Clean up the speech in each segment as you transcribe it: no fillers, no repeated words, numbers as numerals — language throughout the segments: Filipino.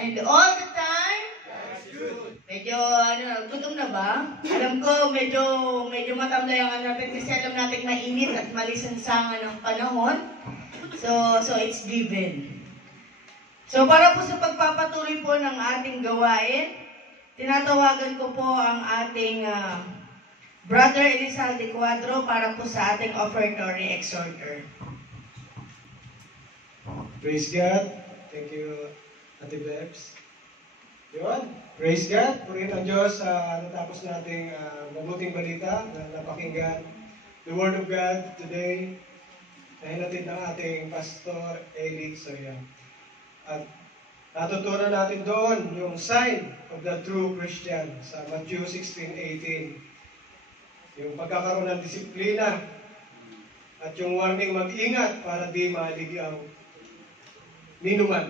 And all the time? Medyo, gutom na ba? Alam ko, medyo matamlay ang natin kasi alam natin mainit at malisansangan ang panahon. So it's given. So para po sa pagpapatuloy po ng ating gawain, tinatawagan ko po ang ating Brother Elizalde Cuadro para po sa ating offertory exhorter. Praise God. Thank you, Ate Bebs. Yun. Praise God. Purihin ang Diyos sa natapos nating mabuting balita na napakinggan. The Word of God today na hinatid ng ating Pastor Eli Soya. At natutunan natin doon yung sign of the true Christian sa Matthew 16:18. Yung pagkakaroon ng disiplina at yung warning mag-ingat para di maligaw ninuman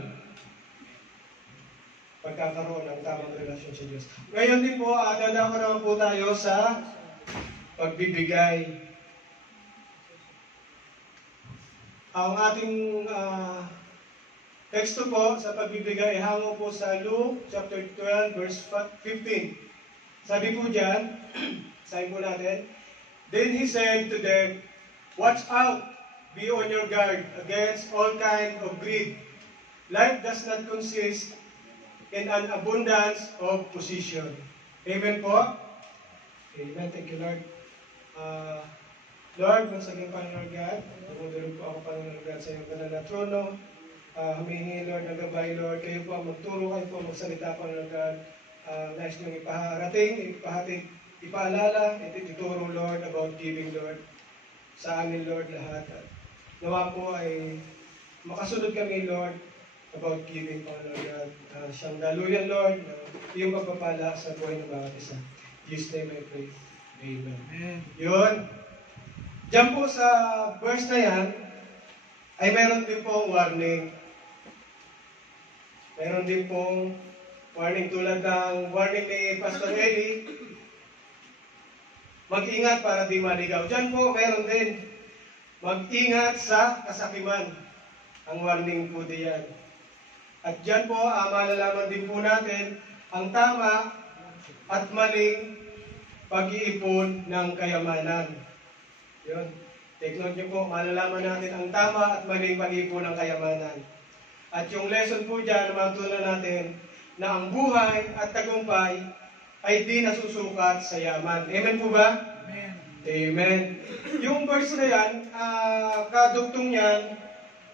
pagkakaroon ng tamang relasyon sa Diyos. Ngayon din po, dadako naman po tayo sa pagbibigay. Ang ating teksto po sa pagbibigay hango po sa Luke chapter 12 verse 15. Sabi po dyan, sabi po natin, Then he said to them, Watch out, be on your guard against all kind of greed. Life does not consist in an abundance of position. Amen po? Amen. Thank you, Lord. Lord, magsaging Panginoon God, tumutulog po ako, Panginoon God, sa iyong banal na trono. Humihingi, Lord, ng gabay, Lord. Kayo po ang magturo, kayo po ang magsalita, Panginoon God. Nais niyong ipaharating, ipaalala, ituturo, Lord, about giving, Lord, sa amin, Lord, lahat. At nawa po ay makasunod kami, Lord, about giving, Panginoon God. Siyang daluyan, Lord, na iyong pagpapala sa buhay ng bawat isa. In Jesus' name I pray. Amen. Amen. Yun. Diyan po sa verse na yan, ay meron din pong warning. Meron din pong warning tulad ng warning ni Pastor Eli. Mag-ingat para di maligaw. Diyan po meron din. Mag-ingat sa kasakiman. Ang warning po diyan. At dyan po, malalaman din po natin ang tama at maling pag-iipon ng kayamanan. Yun. Take note nyo po, malalaman natin ang tama at maling pag-iipon ng kayamanan. At yung lesson po dyan, matutunan natin na ang buhay at tagumpay ay di nasusukat sa yaman. Amen po ba? Amen. Amen. Yung verse na yan, kadugtong yan,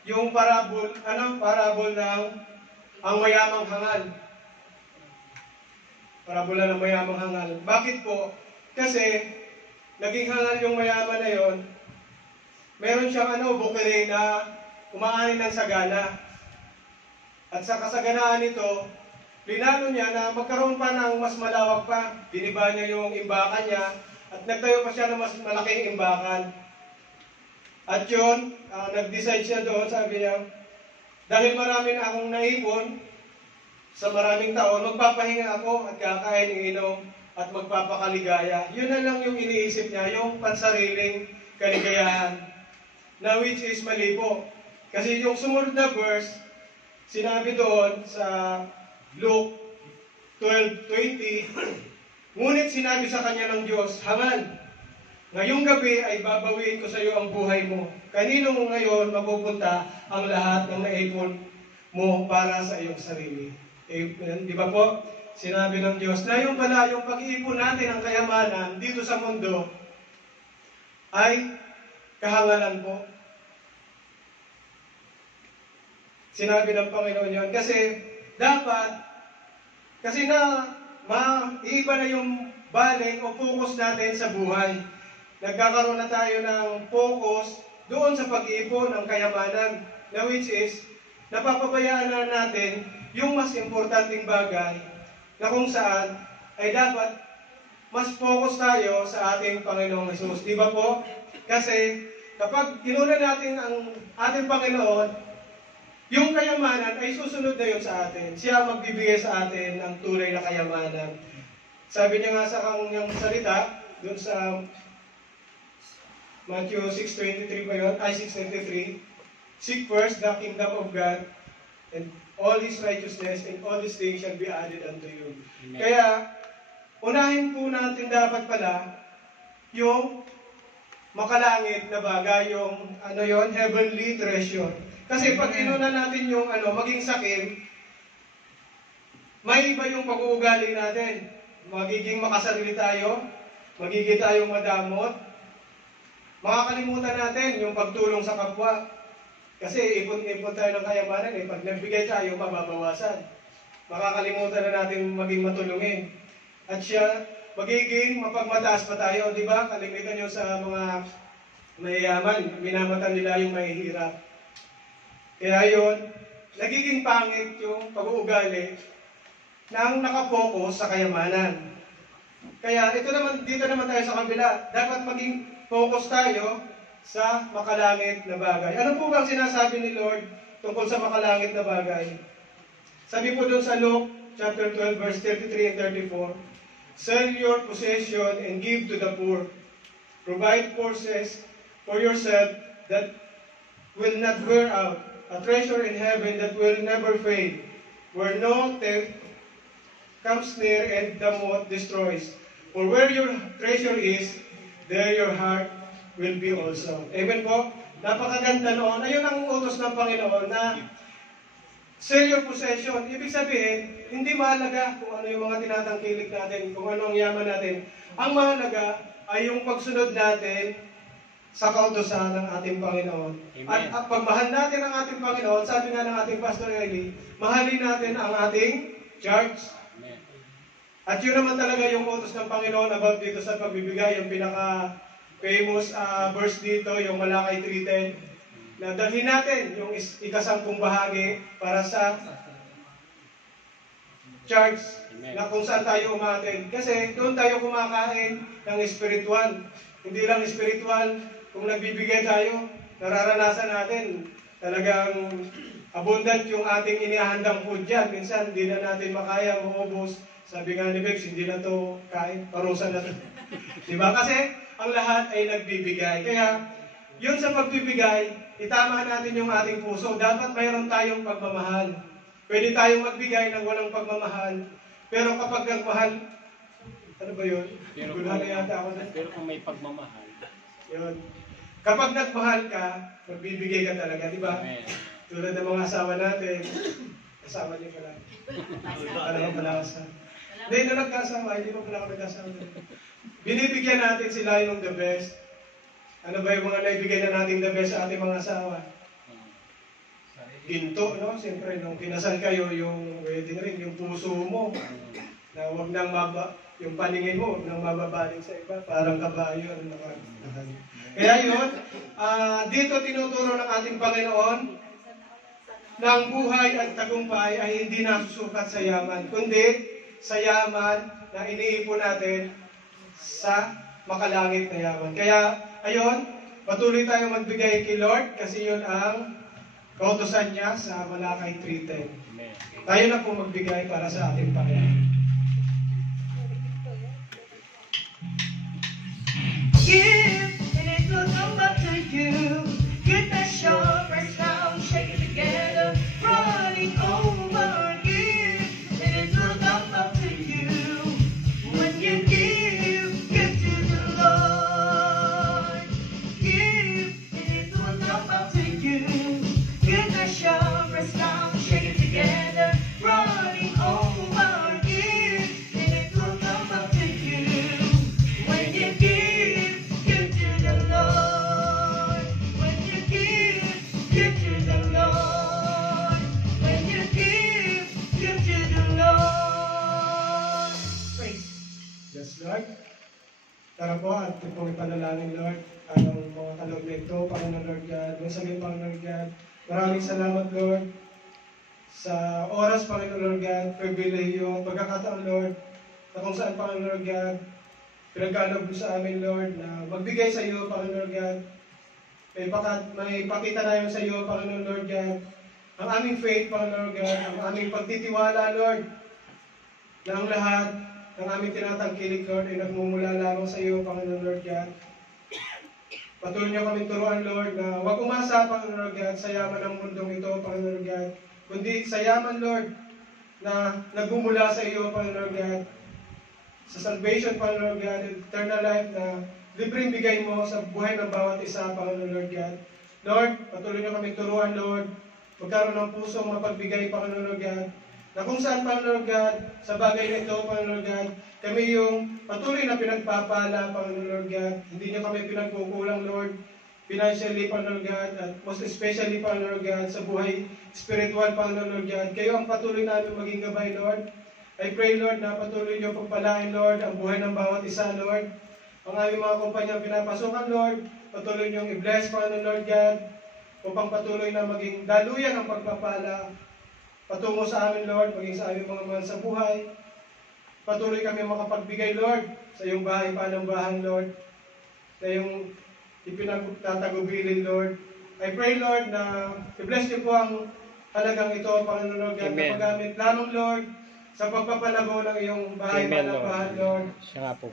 yung parabol ng ang mayamang hangal. Parabola ng mayamang hangal. Bakit po? Kasi, naging hangal yung mayaman na yon. Meron siyang bukire na umaani ng sagana. At sa kasaganaan nito, plinano niya na magkaroon pa ng mas malawak pa. Biniba niya yung imbakan niya at nagtayo pa siya ng mas malaking imbakan. At yun, nag-decide siya doon, sabi niya, dahil marami na akong naipon sa maraming taon, magpapahinga ako at kakain ng inom at magpapakaligaya. Yun na lang yung iniisip niya, yung pansariling kaligayahan, na which is mali po. Kasi yung sumunod na verse, sinabi doon sa Luke 12:20, ngunit sinabi sa kanya ng Diyos, Haman, ngayong gabi ay babawiin ko sa iyo ang buhay mo. Kanino mo ngayon mapupunta ang lahat ng naipon mo para sa iyong sarili? Di ba po? Sinabi ng Diyos na yung pala yung pag-iipon natin ang kayamanan dito sa mundo ay kahangalan po. Sinabi ng Panginoon yun. Kasi dapat, kasi iiba na yung balik o focus natin sa buhay. Nagkakaroon na tayo ng focus doon sa pag-iipon ng kayamanan, na which is, napapabayaan na natin yung mas importanteng bagay na kung saan ay dapat mas focus tayo sa ating Panginoong Jesus. Di ba po? Kasi kapag inuna natin ang ating Panginoon, yung kayamanan ay susunod na yun sa atin. Siya magbibigay sa atin ng tunay na kayamanan. Sabi niya nga sa kanyang salita, doon sa Matthew 6:23 ba yun? Ay, 6:23. Seek first the kingdom of God and all His righteousness, and all these things shall be added unto you. Amen. Kaya, unahin po natin dapat pala yung makalangit na bagay, yung heavenly treasure. Kasi pag inuna natin yung maging sakim, may iba yung pag-uugali natin. Magiging makasarili tayo, magiging tayong madamot, makakalimutan natin yung pagtulong sa kapwa. Kasi ipon-ipon tayo ng kayamanan pag nagbigay tayo, mababawasan. Makakalimutan na natin maging matulungin. At siya, magiging mapagmataas pa tayo, di ba? Kalimitan nyo sa mga mayayaman, minamatan nila yung mahihirap. Kaya yun, nagiging pangit yung pag-uugali nang nakapokus sa kayamanan. Kaya dito naman tayo sa kabila, dapat maging focus tayo sa makalangit na bagay. Ano po bang sinasabi ni Lord tungkol sa makalangit na bagay? Sabi po doon sa Luke chapter 12 verse 33 and 34, sell your possession and give to the poor. Provide forces for yourself that will not wear out, a treasure in heaven that will never fade, where no theft comes near and the moth destroys. For where your treasure is, there your heart will be also. Amen po? Napakaganda noon. Ayun ang utos ng Panginoon na sell your possession. Ibig sabihin, hindi mahalaga kung ano yung mga tinatangkilik natin, kung ano ang yaman natin. Ang mahalaga ay yung pagsunod natin sa kautosan ng ating Panginoon. Amen. At pagmahal natin ang ating Panginoon, sabi nga ng ating Pastor Eli, mahalin natin ang ating church. Amen. At yun naman talaga yung utos ng Panginoon about dito sa pagbibigay, yung pinaka-famous verse dito, yung Malakay 3:10, na dalhin natin yung ikasampung bahagi para sa church, Amen. na kung saan tayo umatin. Kasi doon tayo kumakain ng spiritual. Hindi lang spiritual, kung nagbibigay tayo, nararanasan natin talagang abundant yung ating inihahandang food dyan. Minsan, hindi na natin makaya, maubos. Sabi nga ni Bex, hindi na to kain, parusa na to. Diba? Kasi, ang lahat ay nagbibigay. Kaya, yun sa pagbibigay, itama natin yung ating puso. Dapat mayroon tayong pagmamahal. Pwede tayong magbigay ng walang pagmamahal. Pero kapag nagmahal, ano ba yun? Gulhan na yata ako na. Pero kung may pagmamahal, Yun. Kapag nagmahal ka, magbibigay ka talaga, di ba? Amen. Tulad ng mga asawa natin, asawa niyo pala. Alam mo pala sa. Hindi na nagkasawa, hindi pa pala ako nagkasawa. Binibigyan natin sila yung the best. Ano ba yung mga naibigay na nating the best sa ating mga asawa? Ginto, no? Siyempre, nung kinasal kayo, yung wedding ring, yung puso mo, na huwag nang yung paningin mo, nang mababaling sa iba, parang kabayo ang nakakahan. Kaya yun, dito tinuturo ng ating Panginoon na ang buhay at tagumpay ay hindi nasusukat sa yaman, kundi sa yaman na iniipon natin sa makalangit na yaman. Kaya, ayun, patuloy tayong magbigay kay Lord kasi yun ang kautosan niya sa Malakay 3:10. Amen. Tayo na po magbigay para sa ating Panginoon. Give, and it will come back to you. Get that short, press down, shake it together, running over. Give, and it will come back to you. When you give to the Lord. Give, and it will come back to you. Get that short, press down, shake it together, running over. Give, and it will come back to you. When you give to the Lord. When you give to the Lord. When you give to the Lord. Praise. Yes, Lord. Tara po at ito pong ipanalangin, Lord. Ang mga kalog na ito, Panginoon Lord God. May sabihin, Panginoon Lord God. Maraming salamat, Lord. Sa oras, Panginoon Lord God, pribileyo, pagkakataon, Lord, na kung saan, Panginoon Lord God, pinagkaloob mo sa amin, Lord, na magbigay sa iyo, Panginoon Lord God. May pakita na yun sa iyo, Panginoon Lord God. Ang aming faith, Panginoon Lord God, ang aming pagtitiwala, Lord, na ang lahat ng aming tinatangkilik, Lord, ay nagmumula lamang sa iyo, Panginoon Lord God. Patuloy niyo kami turuan, Lord, na huwag umasa, Panginoon Lord God, sa yaman ng mundong ito, Panginoon Lord God. kundi sa yaman, Lord, na nagmumula sa iyo, Panginoon God, sa salvation, Panginoon God, eternal life na libreng bigay mo sa buhay ng bawat isa, Panginoon Lord God. Lord, patuloy niyo kami turuan, Lord, magkaroon ng pusong mapagbigay, Panginoon Lord God, na kung saan, Panginoon God, sa bagay na ito, Panginoon God, kami yung patuloy na pinagpapala, Panginoon Lord God. Hindi niyo kami pinagkukulang, Lord, financially, Panginoon God, at most especially, Panginoon God, sa buhay spiritual, Panginoon Lord God. Kayo ang patuloy namin maging gabay, Lord. I pray, Lord, na patuloy niyo pagpalain, Lord, ang buhay ng bawat isa, Lord. Ang aming mga kumpanyang pinapasukan, Lord, patuloy niyong i-bless, Panginoon Lord God, upang patuloy na maging daluyan ang pagpapala patungo sa amin, Lord, maging sa aming mga mahal sa buhay. Patuloy kami makapagbigay, Lord, sa iyong bahay, panambahan, Lord, na iyong ipinagtatagubilin, Lord. I pray, Lord, na i-bless niyo po ang halagang ito, Panginoon Lord God, na magamit lamang, Lord, sa pagpapalago ng iyong bahay, panambahan, Lord.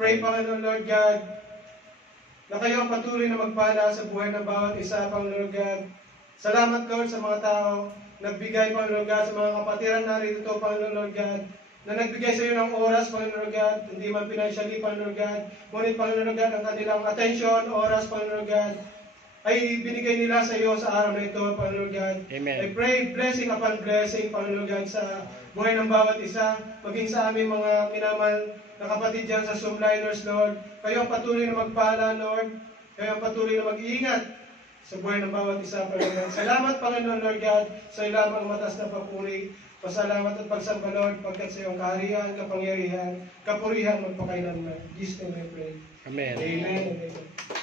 Pray, Panginoon Lord God, na kayo ang patuloy na magpala sa buhay ng bawat isa, Panginoon God. Salamat, Lord, sa mga tao nagbigay, Panginoon God, sa mga kapatiran narito, Panginoon Lord God, na nagbigay sa iyo ng oras, Panginoon God, hindi man financially, Panginoon God, ngunit, Panginoon God, ang kanilang attention, oras, Panginoon God, ay binigay nila sa iyo sa araw na ito, Panginoon God. Amen. I pray blessing upon blessing, Panginoon God, sa buhay ng bawat isa, maging sa aming mga minamahal na kapatid dyan sa Zoomliners, Lord. Kayo ang patuloy na magpala, Lord. Kayo ang patuloy na mag-iingat sa buhay ng bawat isa, Panginoon. Salamat, Panginoon, Lord God, sa iyo lamang matas na papuri. Pasalamat at pagsamba, Lord, pagkat sa iyong kaharian, kapangyarihan, kapurihan, magpakailanman. Jesus name I pray. Amen. Amen.